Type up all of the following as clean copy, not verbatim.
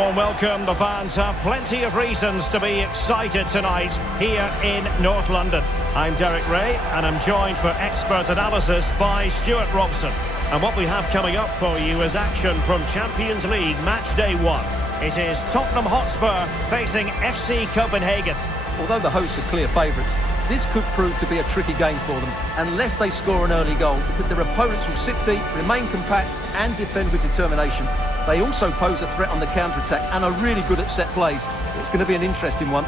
warm welcome. The fans have plenty of reasons to be excited tonight here in North London. I'm Derek Ray and I'm joined for expert analysis by Stuart Robson. And what we have coming up for you is action from Champions League match day 1. It is Tottenham Hotspur facing FC Copenhagen. Although the hosts are clear favourites, this could prove to be a tricky game for them unless they score an early goal, because their opponents will sit deep, remain compact and defend with determination. They also pose a threat on the counter-attack and are really good at set plays. It's going to be an interesting one.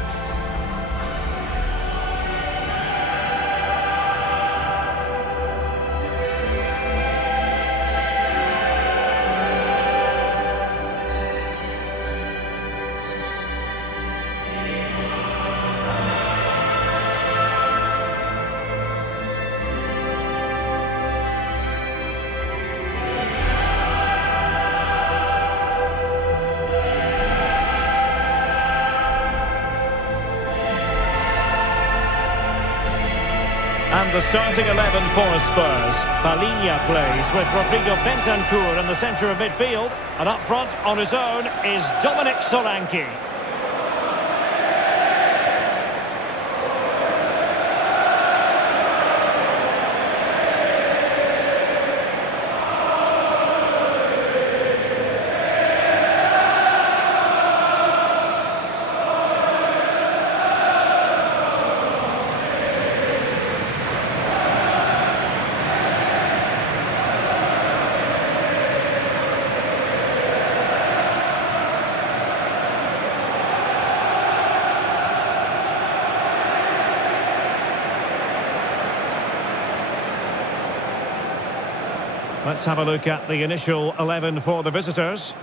And the starting 11 for Spurs. Palinha plays with Rodrigo Bentancur in the centre of midfield. And up front on his own is Dominic Solanke. Let's have a look at the initial 11 for the visitors.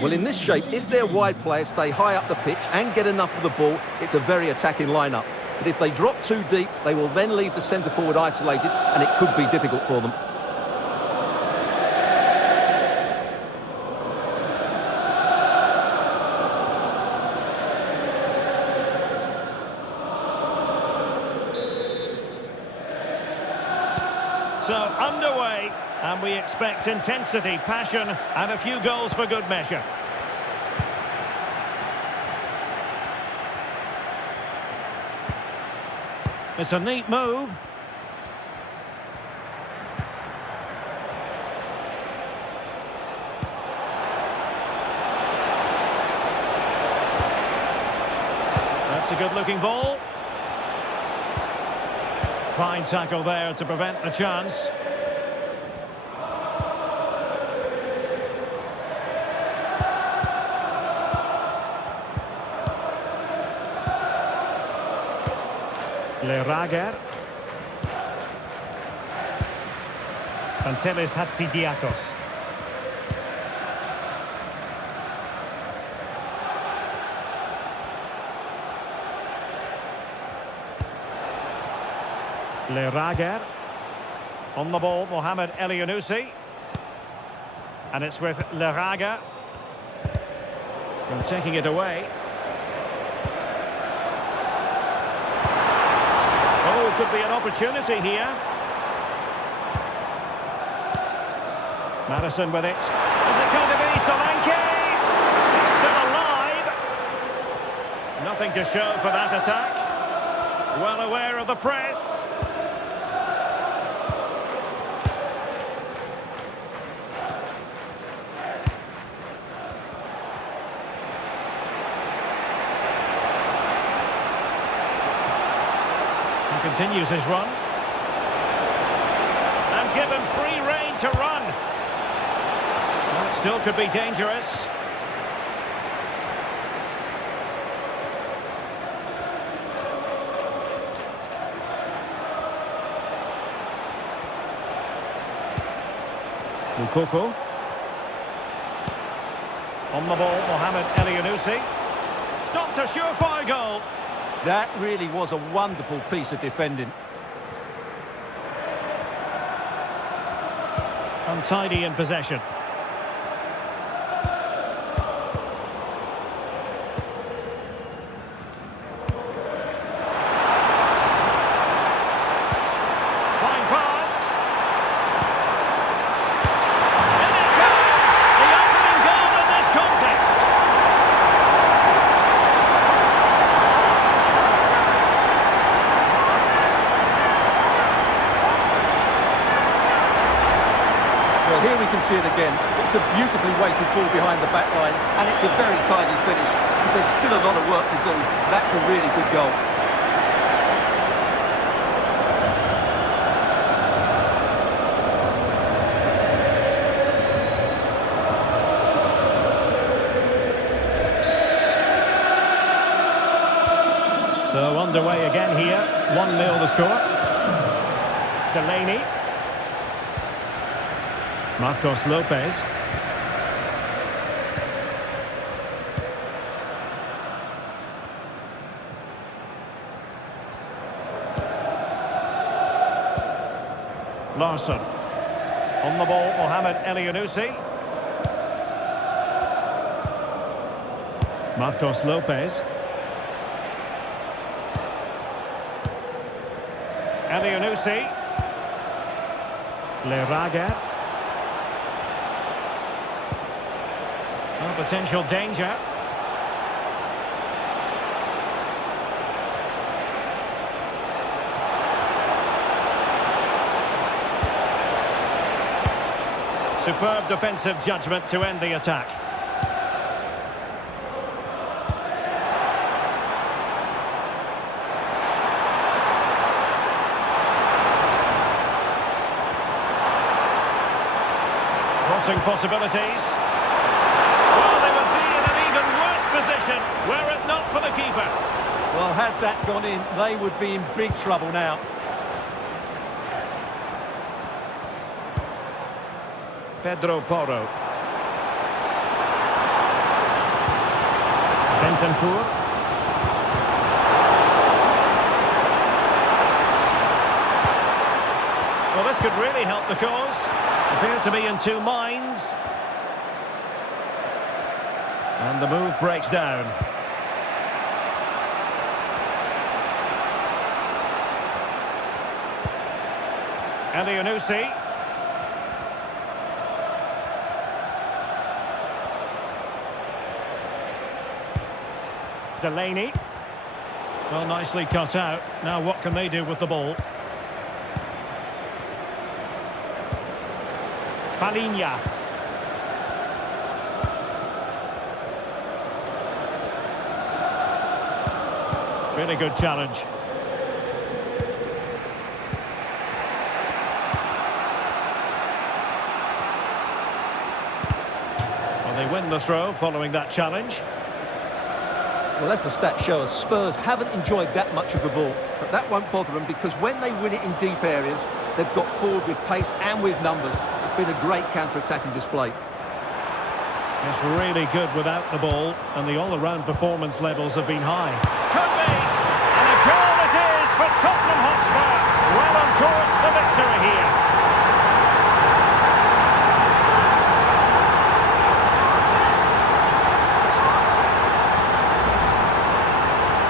Well, in this shape, if their wide players stay high up the pitch and get enough of the ball, it's a very attacking lineup. But if they drop too deep, they will then leave the centre-forward isolated, and it could be difficult for them. So underway, and we expect intensity, passion, and a few goals for good measure. It's a neat move. That's a good-looking ball. Fine tackle there to prevent the chance. Lerager. Pantelis Hatsidiakos. Lerager. On the ball, Mohamed Elyounoussi. And it's with Lerager. And taking it away. Oh, could be an opportunity here. Madison with it. Is it going to be Solanke? He's still alive. Nothing to show for that attack. Well aware of the press. Continues his run. And given free rein to run. Well, it still could be dangerous. Mukoko. On the ball, Mohamed Elyounoussi. Stopped a surefire goal. That really was a wonderful piece of defending. Untidy in possession. Fine pass. And it goes! The opening goal in this contest. Here we can see it again. It's a beautifully weighted ball behind the back line, and it's a very tidy finish, because there's still a lot of work to do. That's a really good goal. So underway again here, 1-0 the score. Delaney. Marcos Lopez. Larsson. On the ball, Mohamed Elyounoussi. Marcos Lopez. Elyounoussi. Lerager. Oh, potential danger. Superb defensive judgment to end the attack. Crossing possibilities. Well, they would be in an even worse position were it not for the keeper. Well, had that gone in, they would be in big trouble now. Pedro Porro. Bentancur. Well, this could really help the cause. Appear to be in two minds. And the move breaks down. Elyounoussi. Delaney. Well, nicely cut out. Now what can they do with the ball? Palinha. Really good challenge. Well, they win the throw following that challenge. Well, as the stats show us, Spurs haven't enjoyed that much of the ball, but that won't bother them because when they win it in deep areas, they've got forward with pace and with numbers. It's been a great counter-attacking display. It's really good without the ball, and the all-around performance levels have been high. Could be! And a goal it is for Tottenham Hotspur. Well on course for victory here.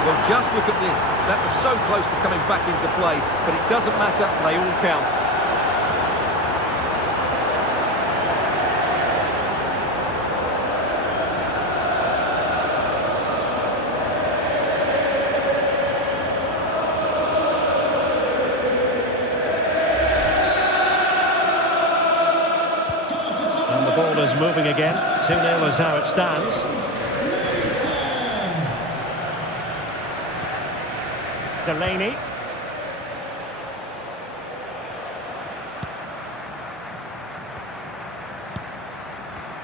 Well, just look at this. That was so close to coming back into play, but it doesn't matter. They all count. And the ball is moving again. 2-0 is how it stands. Delaney.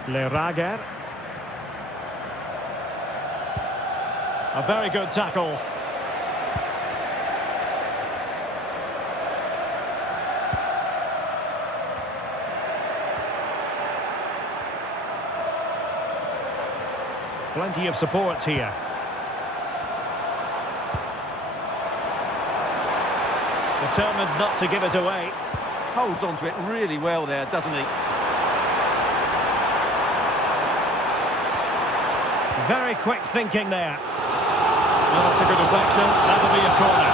Lerager. A very good tackle. Plenty of support here. Determined not to give it away. Holds on to it really well there, doesn't he? Very quick thinking there. Well, that's a good deflection. That'll be a corner.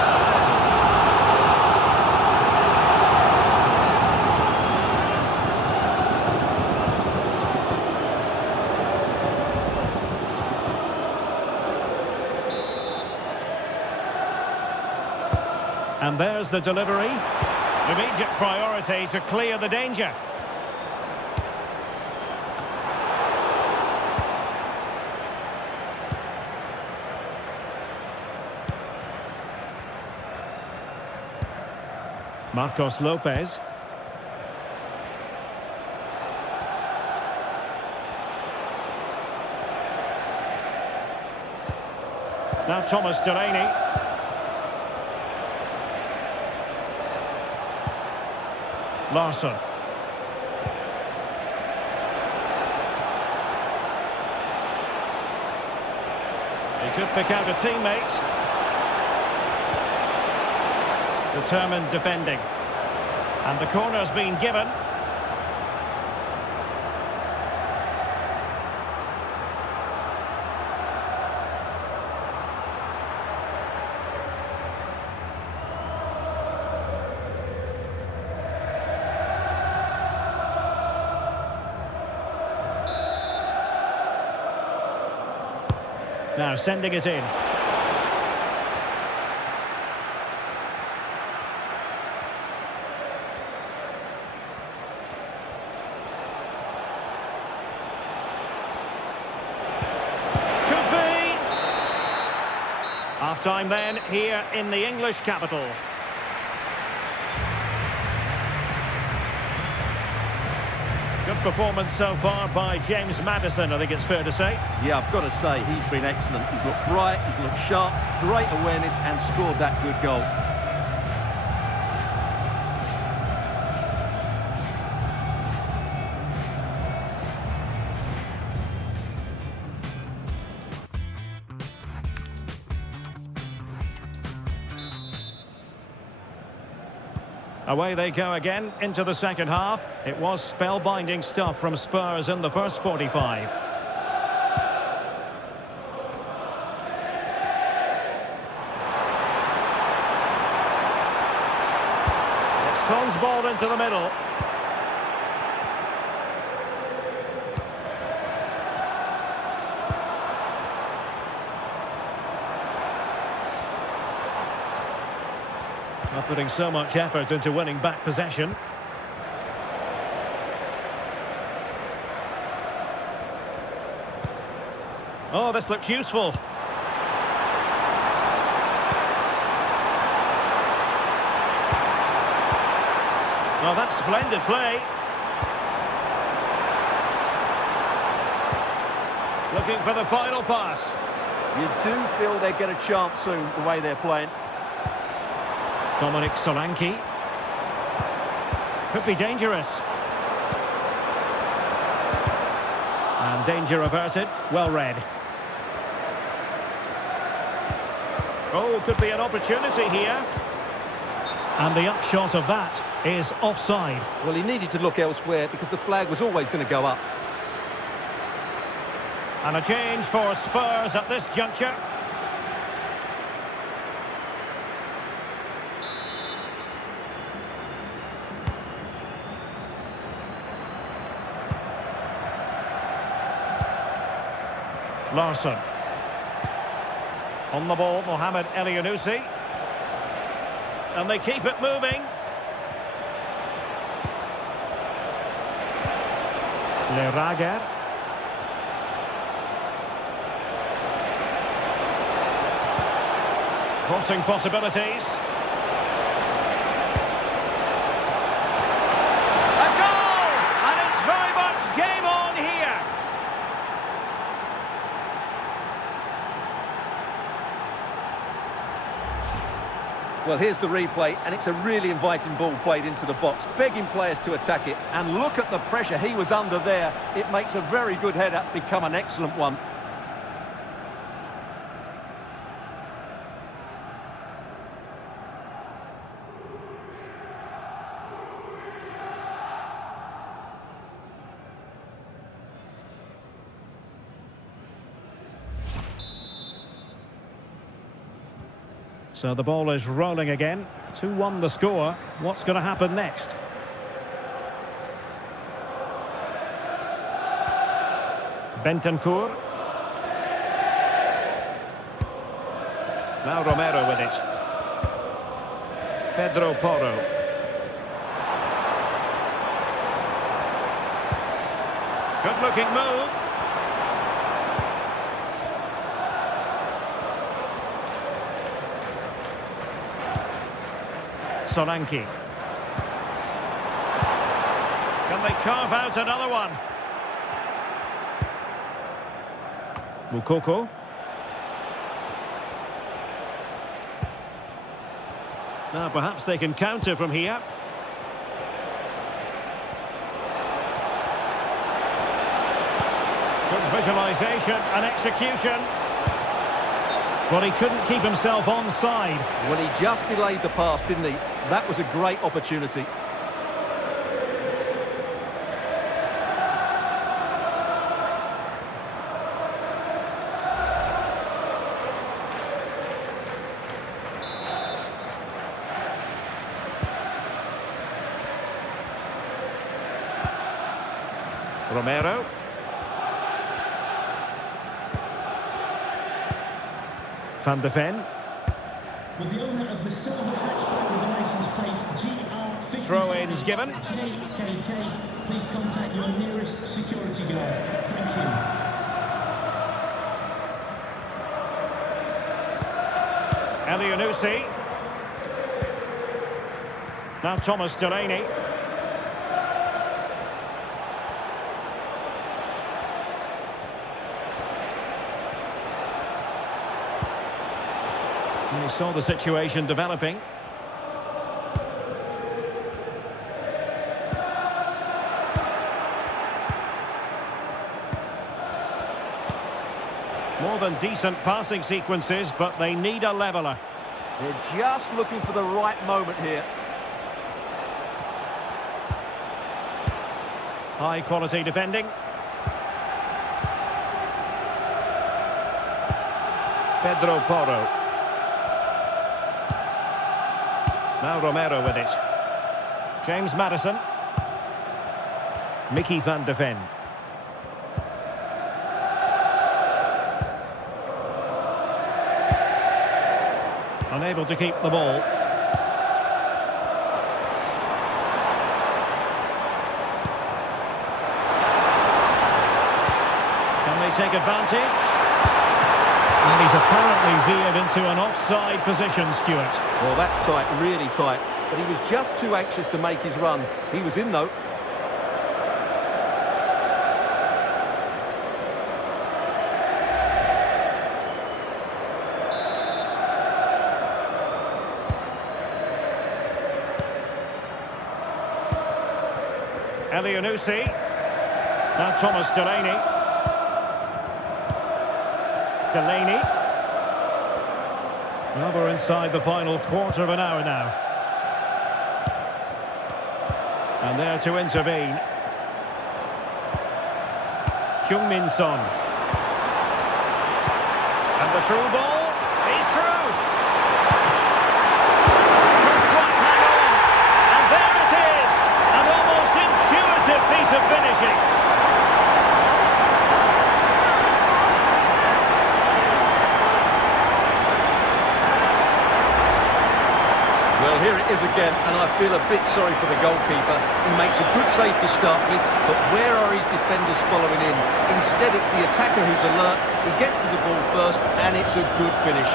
And there's the delivery. Immediate priority to clear the danger. Marcos Lopez. Now Thomas Delaney. Larsson. He could pick out a teammate. Determined defending. And the corner's been given. Now sending it in. Could be. Half-time then, here in the English capital. Good performance so far by James Maddison, I think it's fair to say. Yeah, I've got to say, he's been excellent. He's looked bright, he's looked sharp, great awareness and scored that good goal. Away they go again into the second half. It was spellbinding stuff from Spurs in the first 45. It's Son's ball into the middle. Not putting so much effort into winning back possession. Oh, this looks useful. Well, that's splendid play. Looking for the final pass. You do feel they get a chance soon, the way they're playing. Dominic Solanke. Could be dangerous. And danger averted. Well read. Oh, could be an opportunity here. And the upshot of that is offside. Well, he needed to look elsewhere because the flag was always going to go up. And a change for Spurs at this juncture. Larsson. On the ball, Mohamed Elyounoussi. And they keep it moving. Le Rager. Crossing possibilities. A goal! And it's very much game on here. Well, here's the replay, and it's a really inviting ball played into the box, begging players to attack it. And look at the pressure he was under there. It makes a very good header become an excellent one. So the ball is rolling again. 2-1 the score. What's going to happen next? Bentancur. Now Romero with it. Pedro Porro. Good looking move. Solanke. they carve out another one. Mukoko. Now perhaps they can counter from here. Good visualisation and execution. Well, he couldn't keep himself onside. Well, he just delayed the pass, didn't he? That was a great opportunity. Romero. Van de Ven. With the owner of the silver hatchback with the license plate GR50. Throw-ins given. JKK, please contact your nearest security guard. Thank you. Elianusi. Now Thomas Delaney. He saw the situation developing. More than decent passing sequences, but they need a leveller. They're just looking for the right moment here. High quality defending. Pedro Porro. Now Romero with it. James Maddison. Mickey van de Ven. Unable to keep the ball. Can they take advantage? And he's apparently veered into an offside position, Stuart. Well, that's tight, really tight. But he was just too anxious to make his run. He was in, though. Elianusi. Now Thomas Delaney. Delaney. Well, we're inside the final quarter of an hour now. And there to intervene. Heung-min Son. And the through ball. He's through. Couldn't quite hang on. And there it is. An almost intuitive piece of finishing. Well, here it is again, and I feel a bit sorry for the goalkeeper. He makes a good save to start with, but where are his defenders following in? Instead, it's the attacker who's alert. He gets to the ball first, and it's a good finish.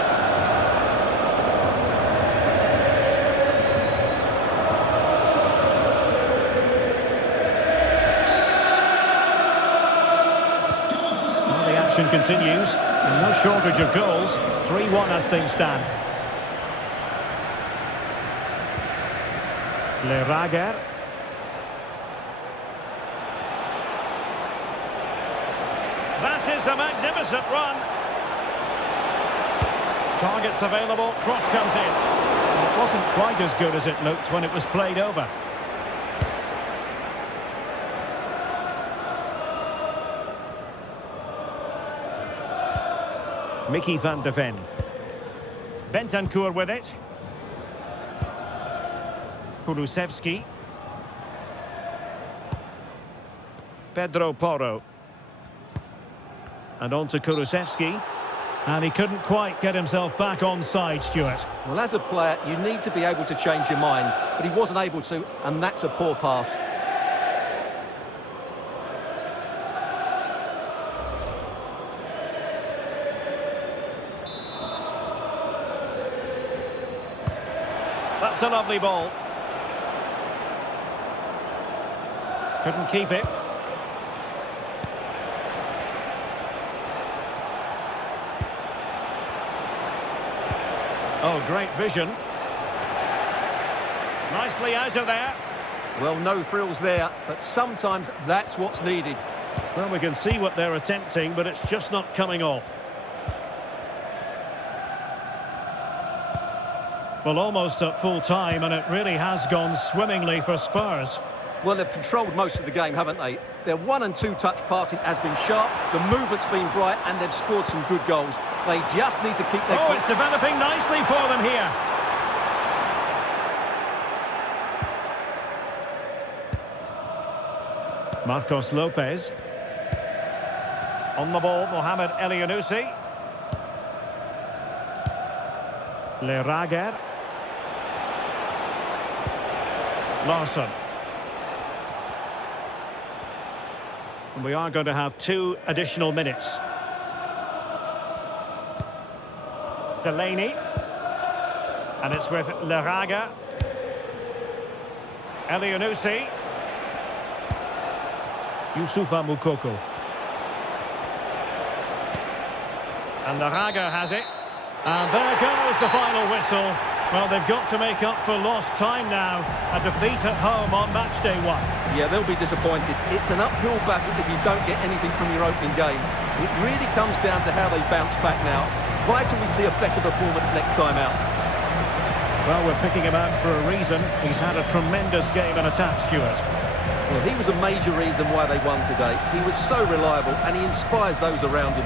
Well, the action continues, and no shortage of goals. 3-1 as things stand. Lerager. That is a magnificent run. Targets available, cross comes in. It wasn't quite as good as it looked when it was played over. Mickey van de Ven. Bentancur with it. Kulusevski. Pedro Porro. And on to Kulusevski. And he couldn't quite get himself back on side, Stuart. Well, as a player, you need to be able to change your mind, but he wasn't able to, and that's a poor pass. That's a lovely ball. Couldn't keep it. Oh, great vision. Nicely out of there. Well, no frills there, but sometimes that's what's needed. Well, we can see what they're attempting, but it's just not coming off. Well, almost at full time, and it really has gone swimmingly for Spurs. Well, they've controlled most of the game, haven't they? Their 1- and 2-touch passing has been sharp, the movement's been bright, and they've scored some good goals. They just need to keep their... Oh, it's developing nicely for them here. Marcos Lopez. On the ball, Mohamed Elyounoussi. Lerager. Larsson. And we are going to have 2 additional minutes. Delaney. And it's with Lerager. Elyounoussi. Youssoufa Moukoko. And Lerager has it. And there goes the final whistle. Well, they've got to make up for lost time now. A defeat at home on match day 1. Yeah, they'll be disappointed. It's an uphill battle if you don't get anything from your opening game. It really comes down to how they bounce back now. Vital we see a better performance next time out. Well, we're picking him out for a reason. He's had a tremendous game in attack, Stuart. Well, he was a major reason why they won today. He was so reliable and he inspires those around him.